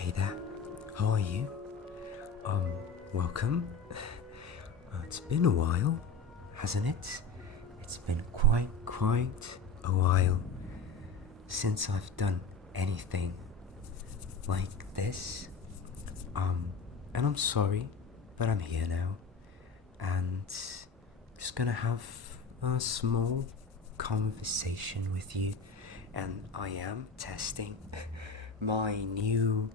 Hey there, how are you? Welcome. It's been a while, hasn't it? It's been quite a while since I've done anything like this. And I'm sorry, but I'm here now, and just gonna have a small conversation with you, and I am testing my new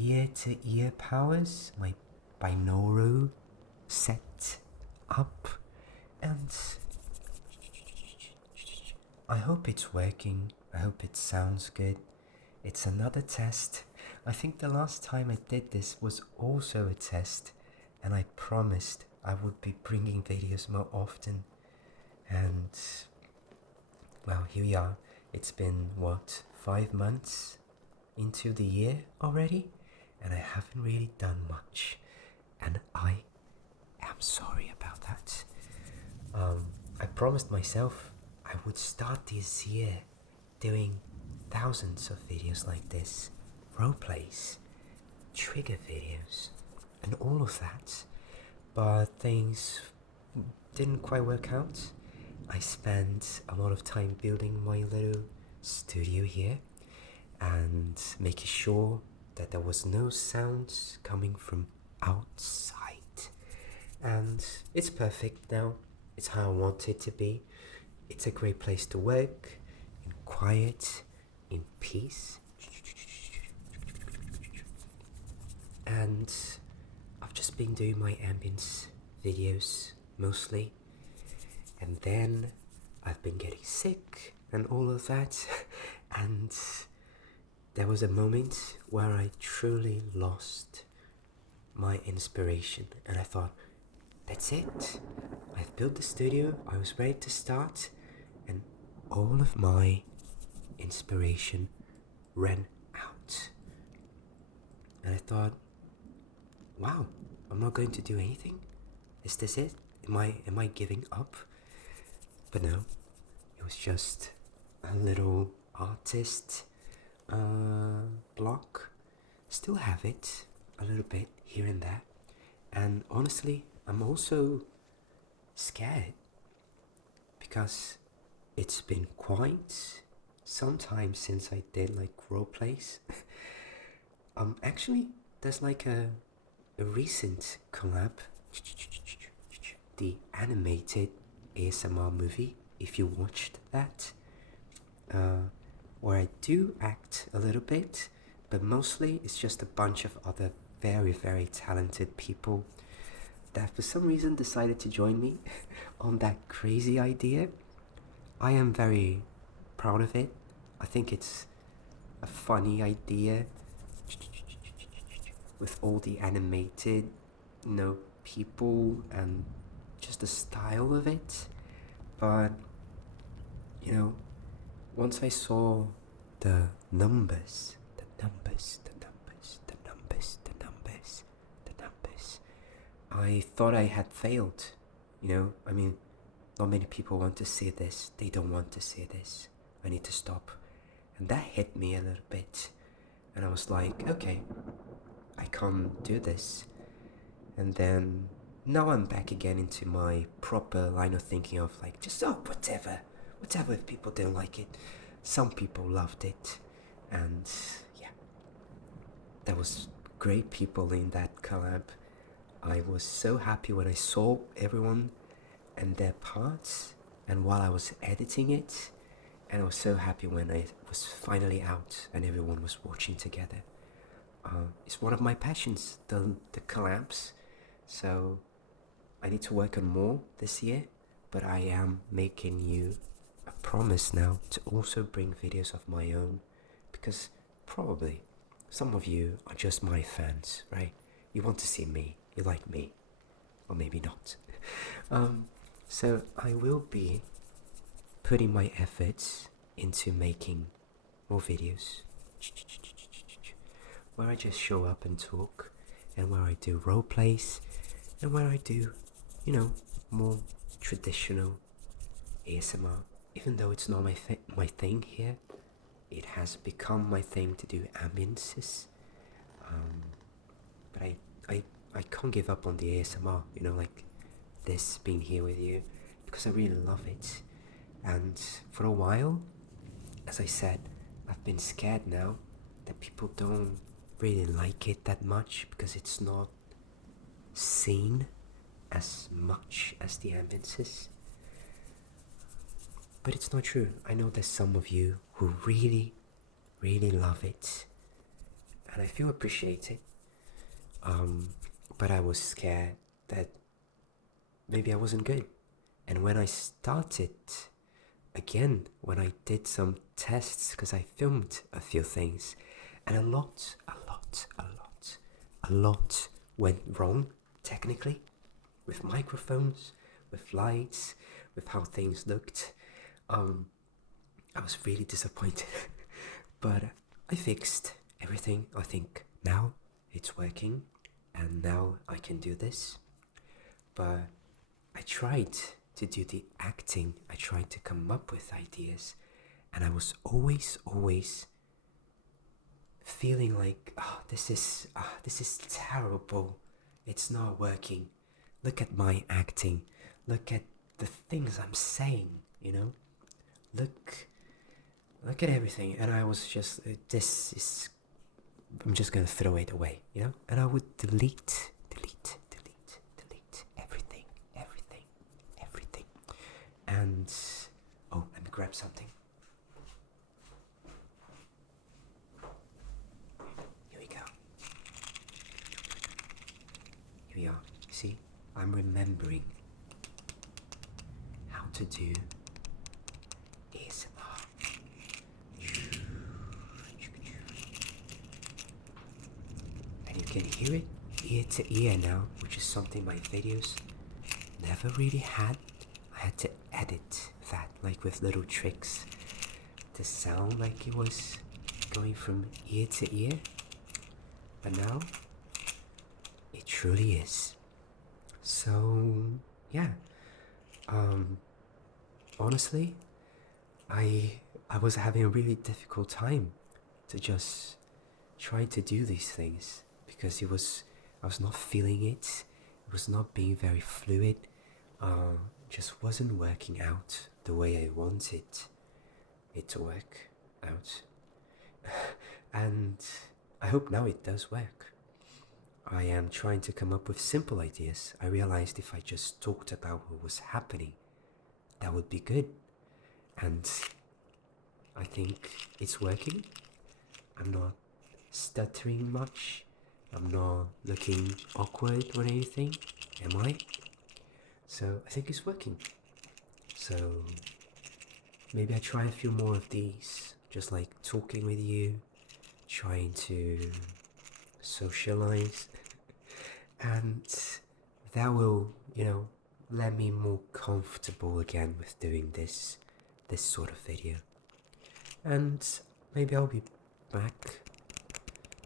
ear-to-ear powers, my binaural set up, and I hope it's working. I hope it sounds good. It's another test. I think the last time I did this was also a test, and I promised I would be bringing videos more often, and well, here we are. It's been, 5 months into the year already, and I haven't really done much, and I am sorry about that. I promised myself I would start this year doing thousands of videos like this, roleplays, trigger videos, and all of that, but things didn't quite work out. I spent a lot of time building my little studio here and making sure that there was no sounds coming from outside. And it's perfect now. It's how I want it to be. It's a great place to work, in quiet, in peace. And I've just been doing my ambience videos mostly. And then I've been getting sick and all of that. And there was a moment where I truly lost my inspiration, and I thought, that's it. I've built the studio, I was ready to start, and all of my inspiration ran out. And I thought, wow, I'm not going to do anything? Is this it? Am I giving up? But no, it was just a little artist block. Still have it a little bit here and there, and honestly I'm also scared because it's been quite some time since I did like roleplays. Actually there's like a recent collab, the animated ASMR movie, if you watched that, where I do act a little bit, but mostly it's just a bunch of other very talented people that for some reason decided to join me on that crazy idea. I am very proud of it. I think it's a funny idea with all the animated, people and just the style of it. But once I saw the numbers, I thought I had failed. Not many people want to see this. They don't want to see this. I need to stop. And that hit me a little bit. And I was like, okay, I can't do this. And then now I'm back again into my proper line of thinking of like, just whatever if people don't like it. Some people loved it, and yeah, there was great people in that collab. I was so happy when I saw everyone and their parts, and while I was editing it, and I was so happy when it was finally out and everyone was watching together. It's one of my passions, the collabs, so I need to work on more this year, but I am making you a promise now to also bring videos of my own, because probably some of you are just my fans, right? You want to see me, you like me, or maybe not. So I will be putting my efforts into making more videos where I just show up and talk, and where I do role plays, and where I do, more traditional ASMR, even though it's not my thing here. it has become my thing to do ambiences. But I can't give up on the ASMR, you know, like this being here with you, because I really love it. And for a while, as I said, I've been scared now that people don't really like it that much because it's not seen as much as the ambiences. But it's not true. I know there's some of you who really, really love it, and I feel appreciated. But I was scared that maybe I wasn't good. And when I started again, when I did some tests, because I filmed a few things, and a lot went wrong, technically, with microphones, with lights, with how things looked. I was really disappointed, but I fixed everything. I think now it's working, and now I can do this. But I tried to do the acting, I tried to come up with ideas, and I was always feeling like, this is terrible. It's not working. Look at my acting. Look at the things I'm saying, you know? Look at everything. And I was just, I'm just gonna throw it away, you know? And I would delete everything. And, let me grab something. Here we go. Here we are. See, I'm remembering how to do ASMR. And you can hear it ear to ear now, which is something my videos never really had. I had to edit that, like with little tricks, to sound like it was going from ear to ear. But now, it truly is. So, yeah. Honestly, I was having a really difficult time to just try to do these things, because I was not feeling it. It was not being very fluid. Just wasn't working out the way I wanted it to work out. And I hope now it does work. I am trying to come up with simple ideas. I realized if I just talked about what was happening, that would be good. And I think it's working. I'm not stuttering much. I'm not looking awkward or anything, am I? So I think it's working. So maybe I try a few more of these, just like talking with you, trying to socialize, and that will, let me more comfortable again with doing this sort of video. And maybe I'll be back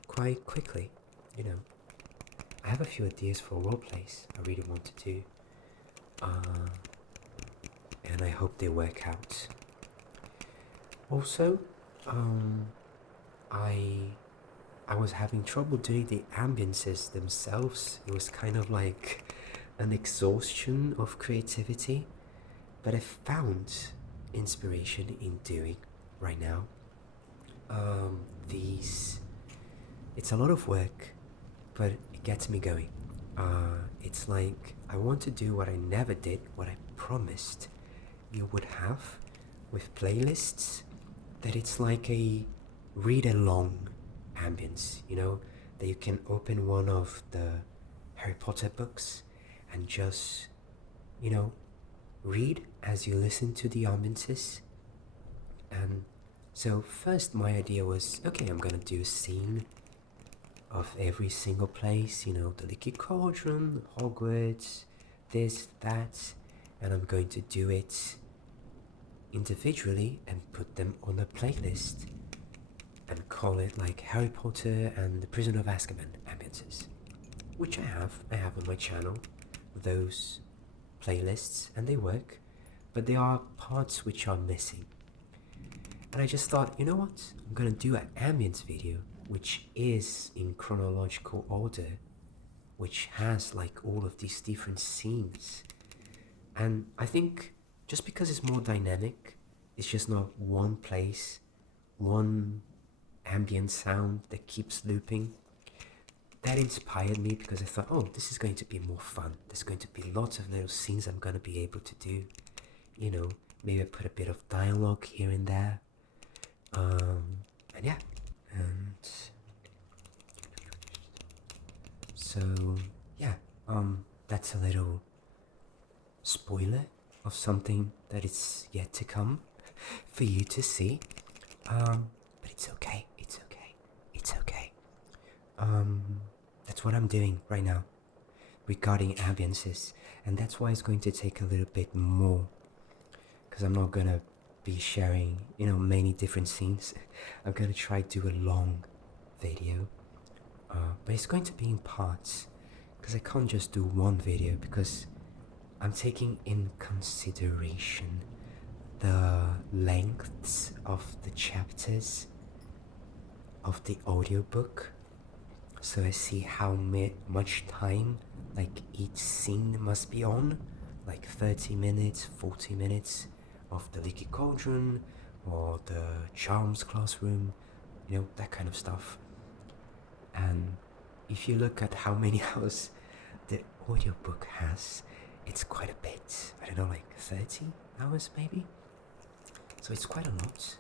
quite quickly, I have a few ideas for roleplays I really want to do, and I hope they work out. Also, I was having trouble doing the ambiences themselves. It was kind of like an exhaustion of creativity, but I found inspiration in doing right now. It's a lot of work, but it gets me going. It's like I want to do what I never did, what I promised you would have with playlists, that it's like a read-along ambience, that you can open one of the Harry Potter books and just, read as you listen to the ambiences. And so first my idea was, okay, I'm gonna do a scene of every single place, the Leaky Cauldron, Hogwarts, this, that, and I'm going to do it individually and put them on a playlist and call it like Harry Potter and the Prisoner of Azkaban ambiences, which I have on my channel, those playlists, and they work, but there are parts which are missing. And I just thought, you know what? I'm gonna do an ambience video, which is in chronological order, which has like all of these different scenes. And I think just because it's more dynamic, it's just not one place, one ambient sound that keeps looping. That inspired me because I thought, oh, this is going to be more fun. There's going to be lots of little scenes I'm going to be able to do. You know, maybe I put a bit of dialogue here and there. And yeah. And so, yeah, that's a little spoiler of something that is yet to come for you to see. But it's okay. It's okay. It's okay. That's what I'm doing right now regarding ambiences, and that's why it's going to take a little bit more, because I'm not gonna be sharing, many different scenes. I'm gonna try to do a long video, but it's going to be in parts, because I can't just do one video, because I'm taking in consideration the lengths of the chapters of the audiobook. So I see how much time like each scene must be on, like 30 minutes, 40 minutes of the Leaky Cauldron or the Charms classroom, that kind of stuff. And if you look at how many hours the audiobook has, it's quite a bit. I don't know, like 30 hours maybe? So it's quite a lot.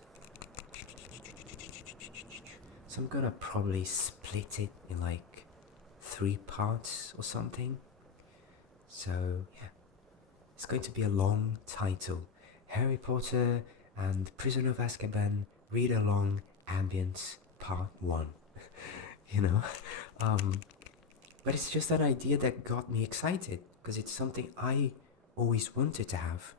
So I'm gonna probably split it in like 3 parts or something. So yeah, it's going to be a long title. Harry Potter and Prisoner of Azkaban Read Along Ambience Part 1. But it's just an idea that got me excited, because it's something I always wanted to have.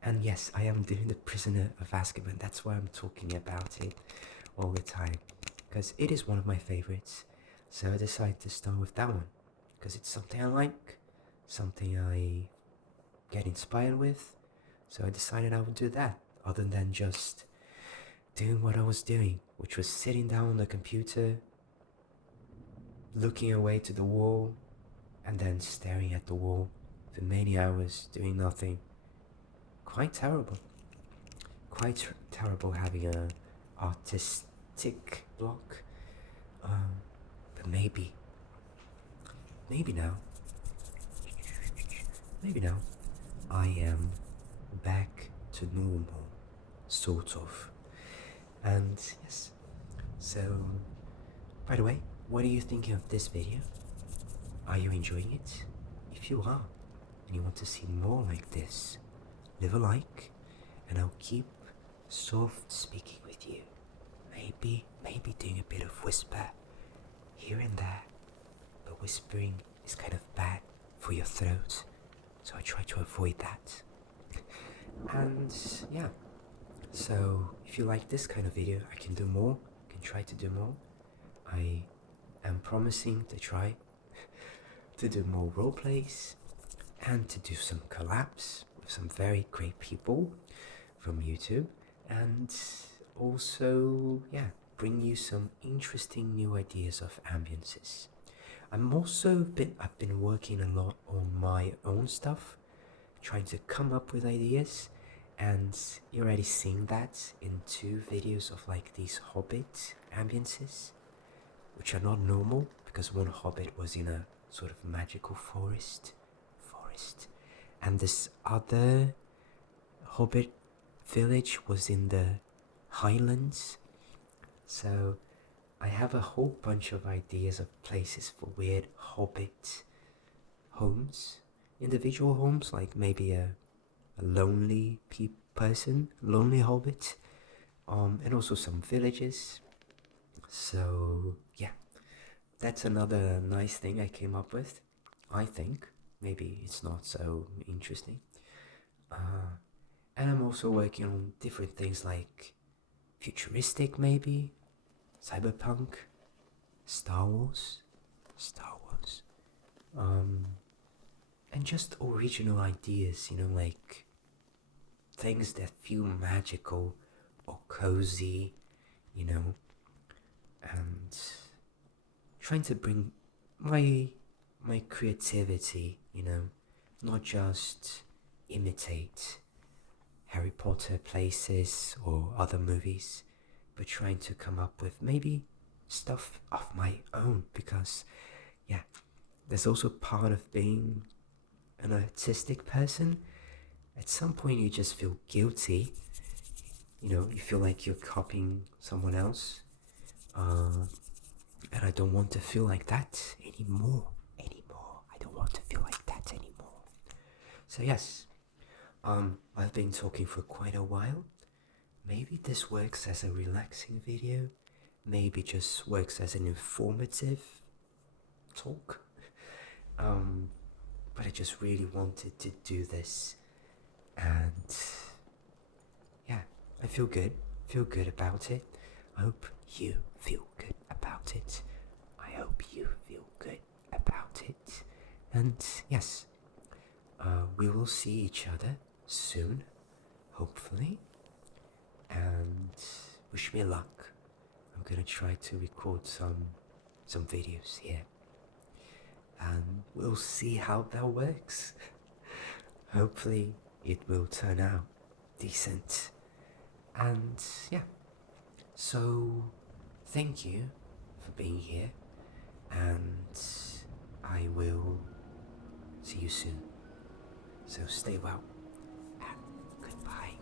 And yes, I am doing the Prisoner of Azkaban. That's why I'm talking about it all the time, because it is one of my favorites. So I decided to start with that one, because it's something I like, something I get inspired with. So I decided I would do that, other than just doing what I was doing, which was sitting down on the computer, looking away to the wall, and then staring at the wall for many hours doing nothing. Quite terrible. Quite terrible having a artistic block. But maybe now I am back to normal, sort of. And yes, so by the way, what are you thinking of this video? Are you enjoying it? If you are, and you want to see more like this, leave a like, and I'll keep soft speaking with you. Maybe doing a bit of whisper here and there, but whispering is kind of bad for your throat, so I try to avoid that. And yeah, so if you like this kind of video, I can do more, I can try to do more. I am promising to try to do more roleplays and to do some collabs with some very great people from YouTube, and also, bring you some interesting new ideas of ambiences. I've been working a lot on my own stuff, trying to come up with ideas, and you're already seeing that in 2 videos of like these Hobbit ambiences, which are not normal, because one Hobbit was in a sort of magical forest, and this other Hobbit village was in the Highlands. So I have a whole bunch of ideas of places for weird Hobbit homes, individual homes, like maybe a lonely lonely Hobbit, and also some villages. So yeah, that's another nice thing I came up with, I think. Maybe it's not so interesting. And I'm also working on different things like futuristic, maybe, cyberpunk, Star Wars, and just original ideas, like things that feel magical or cozy, you know, and trying to bring my creativity, you know, not just imitate Harry Potter places or other movies, but trying to come up with maybe stuff of my own, because yeah, there's also part of being an artistic person. At some point you just feel guilty, you know, you feel like you're copying someone else, and I don't want to feel like that anymore. I don't want to feel like that anymore. So yes, I've been talking for quite a while. Maybe this works as a relaxing video, maybe just works as an informative talk. But I just really wanted to do this, and yeah, I feel good about it. I hope you feel good about it. I hope you feel good about it. And yes, we will see each other soon, hopefully. And wish me luck. I'm gonna try to record some videos here, and we'll see how that works. Hopefully it will turn out decent. And yeah, so thank you for being here, and I will see you soon. So stay well, and goodbye.